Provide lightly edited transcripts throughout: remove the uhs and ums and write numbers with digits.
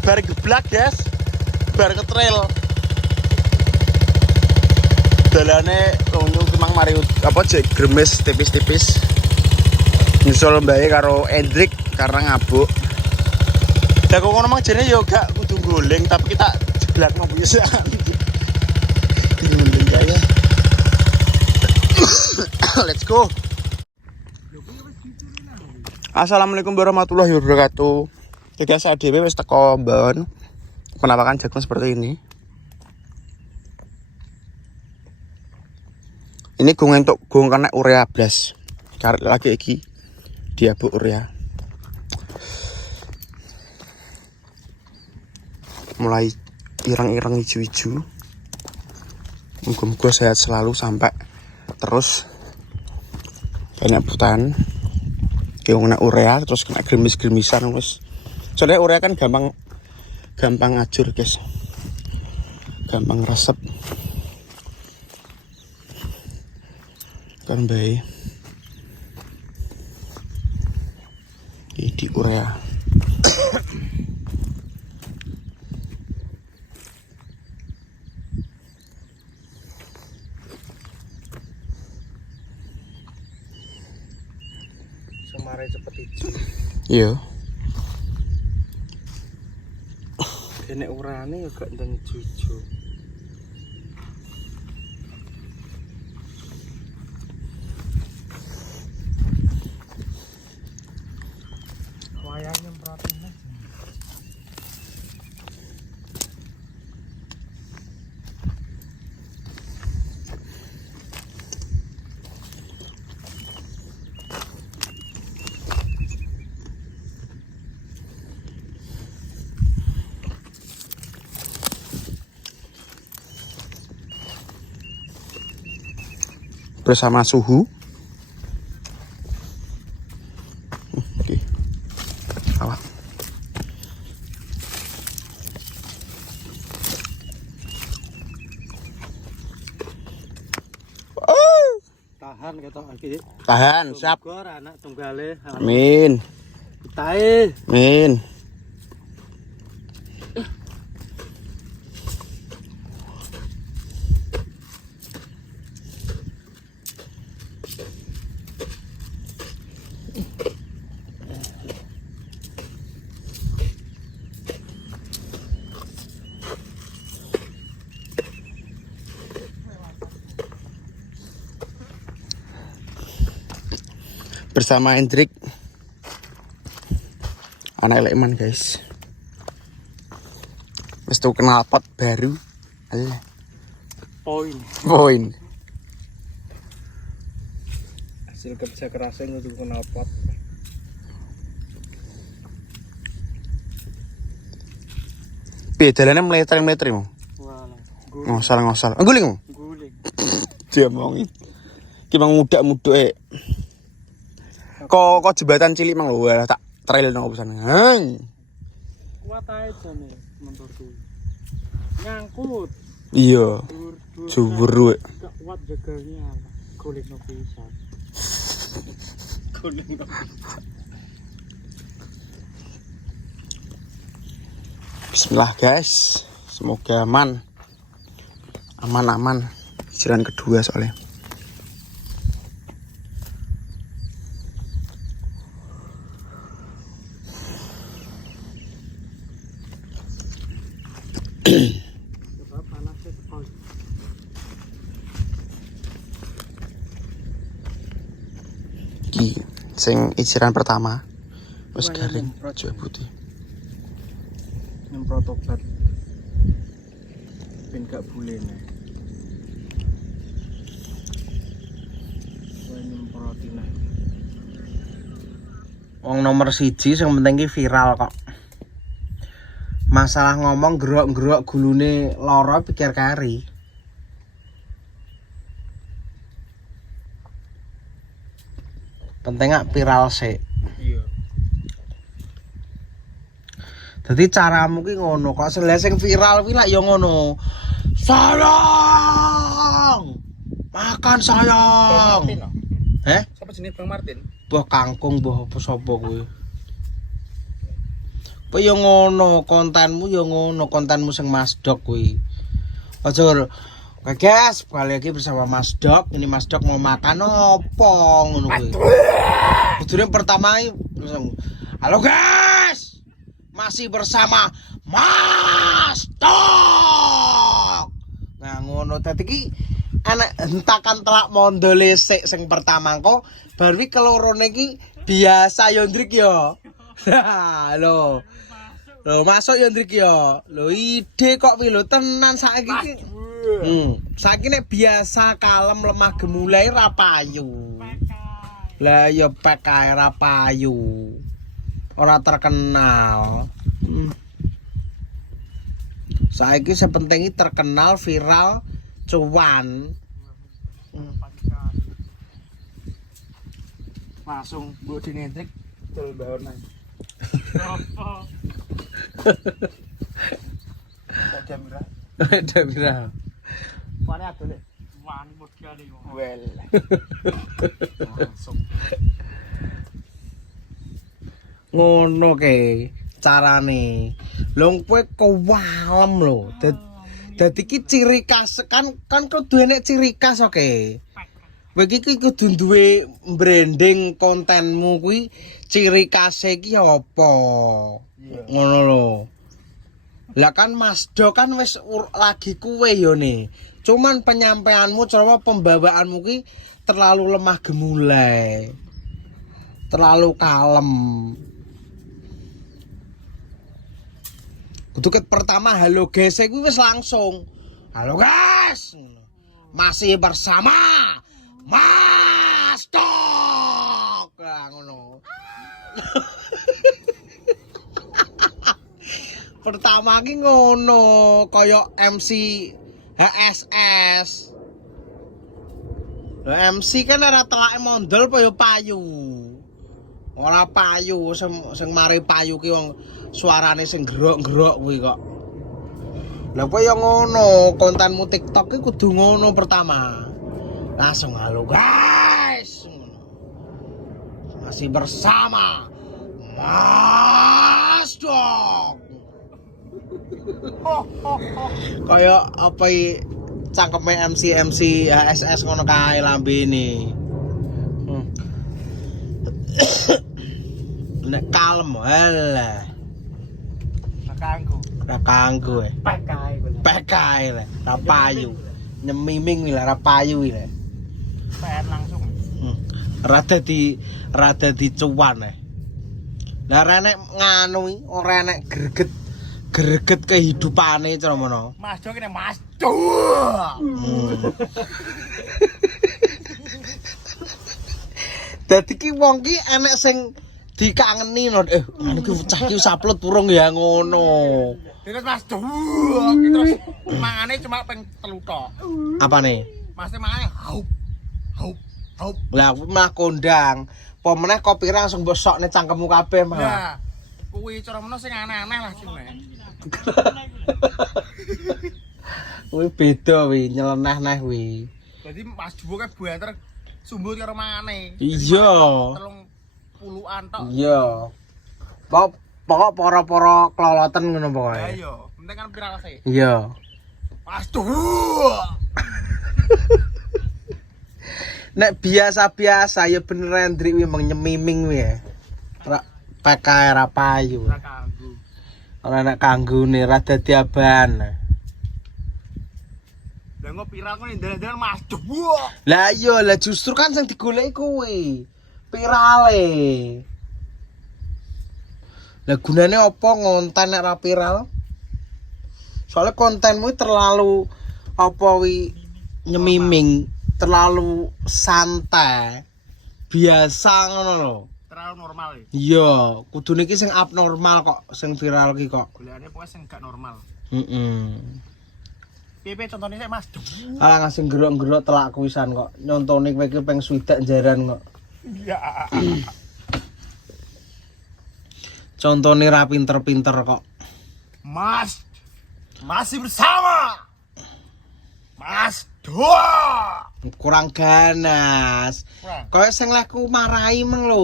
bar geblak guys, bar ke trail. Dalane unyu kemang mari apa jek gremes tipis-tipis. Nyusul mbae karo Hendrik karena ngabuk. Ya kok ngono mang jene yo gak kudu goleng tapi kita jeblak mau bisa. Ya. Let's go. Assalamualaikum warahmatullahi wabarakatuh. Jadi saya dhewe wis teko mbon. Penampakan jagung seperti ini. Ini gung entuk gung kena urea blas. Karet lagi iki diabuk urea. Mulai ireng-ireng hijau-hijau. Muga-muga sehat selalu sampai terus banyak butan. Kena urea terus kena gerimis-gerimisan wis. Soalnya urea kan gampang ngajur, guys. Gampang resep. Kan baik di urea semare cepet hijau. iya Kene urane juga ndang hijau. Wayangnya merhatiin aja. bersama suhu. Oke. Awak. Tahan kata iki. Tahan, siap. Muga anak tunggale. Amin. Tae. Amin. Bersama Hendrik anak Lekman, guys. Wis tuh knalpot baru. Alah. Poin. Hasil kerja kerasnya untuk knalpot. Piye dalane meleter-meleter mu? Walah. Ngosal. Guling mu? Guling. Dia mongi. Ki mang mudak-mudak Kok jembatan cilik mang lho tak trail nang opisan. Kuat ae jane motorku. Nyangkut. Iya. Jubur. Gak kuat jaganya. Guling no pisan. Guling no pisan. Bismillah, guys. Semoga aman. Aman. Jalan kedua soalnya. Panasnya tepal. Iki sing iciran pertama wis garing aja putih. Nyemprot obat. Ben gak bulene. Nyemprotin ae. Wong nomor 1 sing penting ki viral kok. Masalah ngomong gerok-gerok gulune lara pikir kari. Penting gak viral sih. Iya. Jadi caramu ki ngono, kok sing viral kuwi lak ya ngono. Sayang. Makan sayang. Siapa jenis Bang Martin? Buah kangkung, buah apa sapa kuwi. Apa yo ngono, kontenmu yo ngono, kontenmu sing Mas Dok kuwi. Aja oke guys, kali lagi bersama Mas Dok. Ini Mas Dok mau makan opo ngono kuwi. Kudune pertama langsung halo guys. Masih bersama Mas Dok. Nah ngono dadi ki anak hentakan telak mondole sik sing pertama kok bar wi kelorone ki biasa yo ndrik yo. Halo. Lho masuk ya ndrik ya. Lho ide kok wi lho tenan saiki iki. Saiki nek biasa kalem lemah gemulai ra payu. Lah ya pek kae ra payu. Ora terkenal. Saiki sepenting terkenal, viral, cuan. Langsung mbok dinendrik dol baonan. Apa? Damira. Damira. Pane adole. Wani modale wong. Wel. Langsung. Ngono ke carane. Lho kowe kewalem lho. Dadi ki ciri khas kan kudu enek ciri khas oke. Kowe iki kudu duwe branding kontenmu kuwi ciri khase iki apa? Ngono lho. Lah kan Mas Do kan wis lagi kuwe yo ne. Cuman penyampaianmu cara pembawaanmu ki terlalu lemah gemulai. Terlalu kalem. Kudu ket pertama halo guys kuwi wis langsung. Halo guys. Masih bersama Mas Dok. Lah ngono. Pertama ki ngono, kaya MC HSS. Lah MC kan ora telake mondol apa ya payu. Ora payu, sing mari payu ki wong suarane sing gerok-gerok kuwi kok. Lah apa ya ngono, kontenmu TikTok ki kudu ngono pertama. Langsung halo guys. Masih bersama Mas Dok. Kayak apa cangkeme MC HSS ngono kae lambene. Nek kalem halah. Ora kanggo. Pek kae le. Ra payu. Nyemiming wi ra payu wi le. Pek langsung. Rada di cuan Lah ora nek nganu ora nek greget kehidupane cara mono. Mas Dok ini Mas Dok. Dadi ki wong ki enek sing dikangeni lho. Anu ki cah ki upload purung ya ngono. Terus Mas Dok terus mangane cuma ping 3 tok. Apane? Mas mangane haup. Lah aku mah kondang. Apa meneh kopi langsung mbok sokne cangkemmu kabeh mah. Lah kuwi cara meno sing aneh-aneh lah sing. Kuwi beda wi, nyeleneh wi. Jadi Mas Dok kan buanter sumbu karo mangane. Iya. 30-an tok. Iya. Pokok para-para keloloten ngono pokoke. Ya iya, penting kan viral sih. Iya. Mas Dok. Nek biasa-biasa ya beneran ndrik wi meng nyemiming wi ya. Ra pekae ra payu. Ora kanggo. Ora nek kanggone ra dadi aban. Lah kok viral kok ndel-ndel Mas Dok. Lah iya lah justru kan sing digoleki kuwi. Virale. Lah gunane apa ngonten nek ra viral? Soalnya kontenmu terlalu apa wi nyemiming, terlalu santai. Biasa ngono lho. Terlalu normal ya. Iya, kudune iki sing abnormal kok, sing viral ki kok. Golekane pokoknya sing gak normal. Piye contohnya sih Mas Dok? Alah ngasih gerok-gerok telak kuwisan kok. Nyontone kowe iki peng swidak jaran kok. Iya. Contone ra pinter-pinter kok. Mas masih bersama Mas Dok. Kurang ganas. Kurang. Kayak sing lek ku marahi meng lho.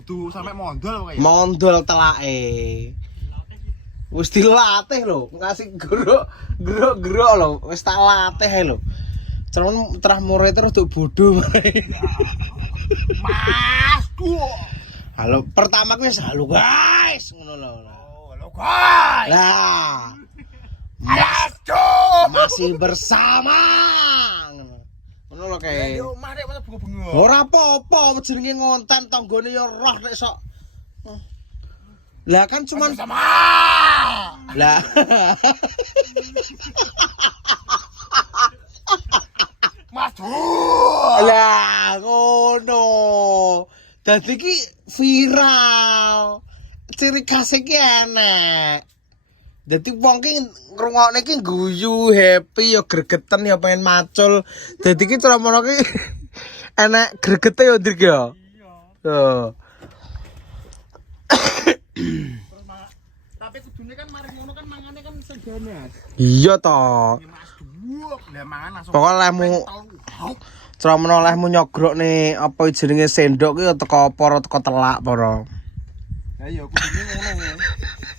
Kudu sampe mondol kok ya. Mondol telake. Wis dilatih lho, ngasih gerok lho, wis tak latih ae lho. Cuman terah murid terus tuh bodoh. Mas, duh. Halo, pertama ku wis halo guys, ngono lho. Oh, halo guys. Lah. Aduh. Masih bersama. Ngono lho kae. Yo, mari masa bunga-bunga. Ora apa-apa jenenge ngonten tanggane ya roh nek sok. Lah kan cuman Sama. lah. Mas, duh. Lah ngono. Dadi ki viral. Ciri khas iki enek. Dadi wong ki ngrungokne ki guyu, happy ya gregeten ya pengen macul. Dadi ki ceramane ki enek gregete ya Ndrik ya. Iya. Tapi kudune kan mari ngono kan mangane kan seganas. Iya toh. Mas, duh. Lah mangan langsung. Pokoke lehmu ceramane lehmu nyogrok nih apa jenenge sendok ki ya teko apa teko telak para. Lah iya kudune ngono.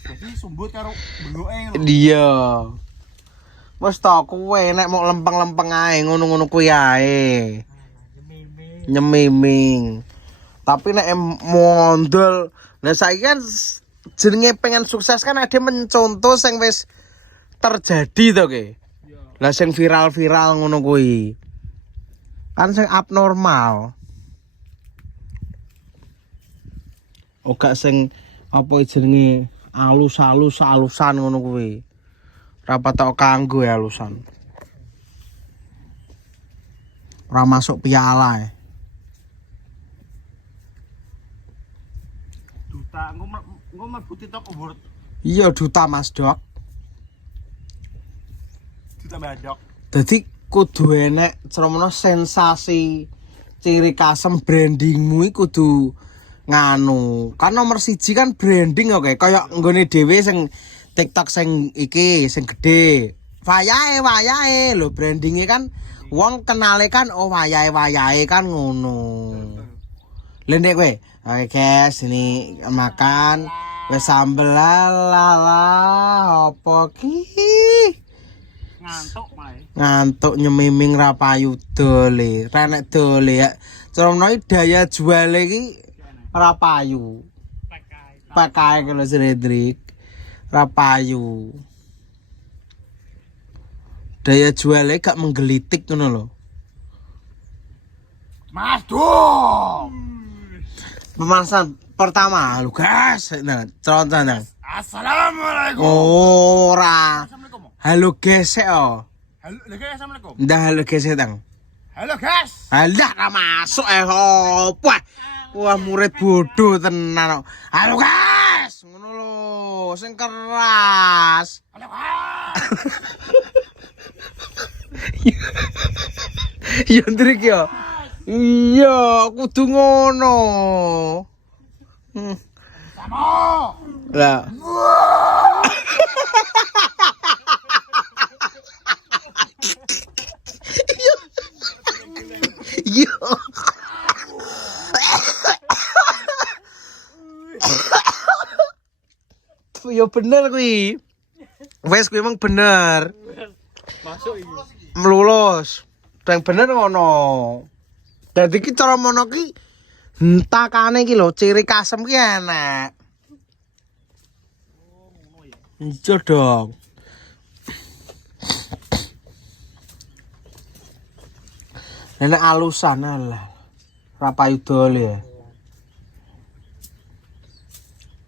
Jadi sumbut karo bengoke ngono. Iya. Wes to kowe nek mau lempeng-lempeng ae ngono-ngono kuwi ae. Nyemiming. Tapi nek mondol, nah saiki kan jenenge pengen sukses kan ada mencontoh sing wis terjadi to ke. Lah sing viral-viral ngono kuwi. Kan sing abnormal. Oga sing apa jenenge alusan ngono kuwi. Ora patok kanggo ya alusan. Ora masuk piala. Duta engko mlebu TikTok award. Iya duta Mas Dok. Ditambah dok. Dadi kudu enek ceromono sensasi ciri khasem brandingmu iki kudu nganu. Kan nomor 1 kan branding oke. Kaya nggone dhewe sing TikTok sing iki sing gede. Wayahe lho brandinge kan wong kenale kan oh wayahe kan ngono. Lha nek kowe, oke guys, ini makan wis sambel lala apa ki? Ngantuk mae. Ngantuk nyemiming ra payu dole. Ra nek dole ya. Cerono daya jual iki ra payu. Pakai kalau Sedrik. Ra payu. Daya jualnya gak menggelitik ngono lho. Mas, duh. Pemanasan pertama, lu guys. Nah, contoh nang. Assalamualaikum. Ora. Assalamualaikum. Halo guys oh. Halo, guys, assalamualaikum. Ndah halo guys tang. Halo, guys. Alah ra masuk opo. Wah murid bodoh tenan. Halo guys, ngono lho, sing keras. Halo, guys. Ya Ndrik ya. Iya, kudu ngono. Sama. Lah. Yo. Yo bener kuwi. Wes kuwi emang bener. Masuk iki. Melulus. Yang bener ngono. Dadi ki cara mono ki entakane ki lho ciri kasem ki enak. Ijo dong. Nenek alusan lah. Rapayu dole ya.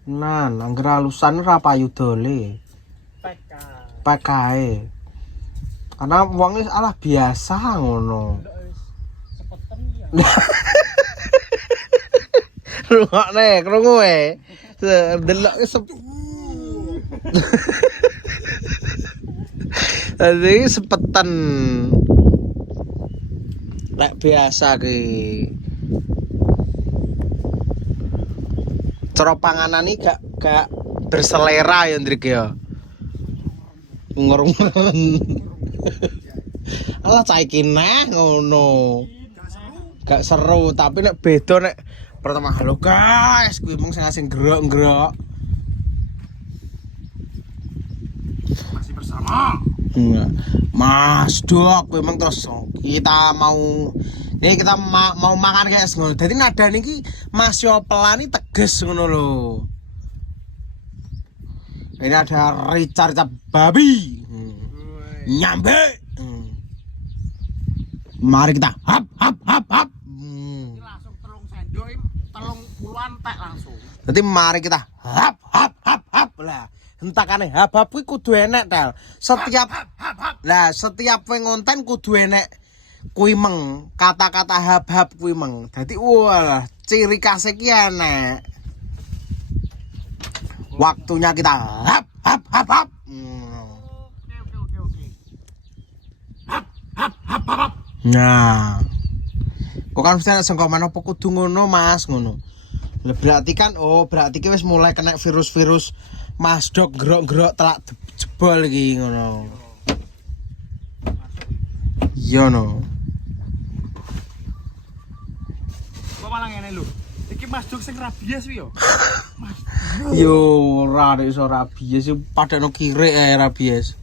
Nah, angger alusan rapayu dole. Pakai. Karena wong wis alah biasa ngono. Rungokne, krungu e. Delok sep. Tadi sepetan. Lek biasa ki. Cara panganan iki gak berselera ya Ndrik ya. Ngurung-ngurung. Alah cah iki nah ngono. Gak seru, tapi nek beda nek Pertama halo guys, kuwi mung sing asing gerok-gerok. Masih bersama. Mas Dok, memang terus kita mau mau makan guys ngono. Dadi nada niki Mas Yopelan iki teges ngono lho. Ini ada Richard babi. Nyambe. Mari kita hap. Ini langsung 3 sendok, 30-an tek langsung. Dadi mari kita hap. Lah, entakane hap kuwi kudu enek tel. Setiap kowe ngonten kudu enek kuwi meng, kata-kata hap kuwi meng. Dadi walah, ciri khas iki enek. Waktunya kita hap. Oke. Nah. Kok kan mesti ana sengkoman apa kudu ngono, Mas, ngono. Lah berarti kan berarti ki wis mulai kena virus-virus Mas Dok gerok-gerok telak jebol iki ngono. Iya no. Kok malah ngene lho. Iki Mas Dok sing rabies wi yo. Yo ora iso rabies, padakno kirek ae rabies.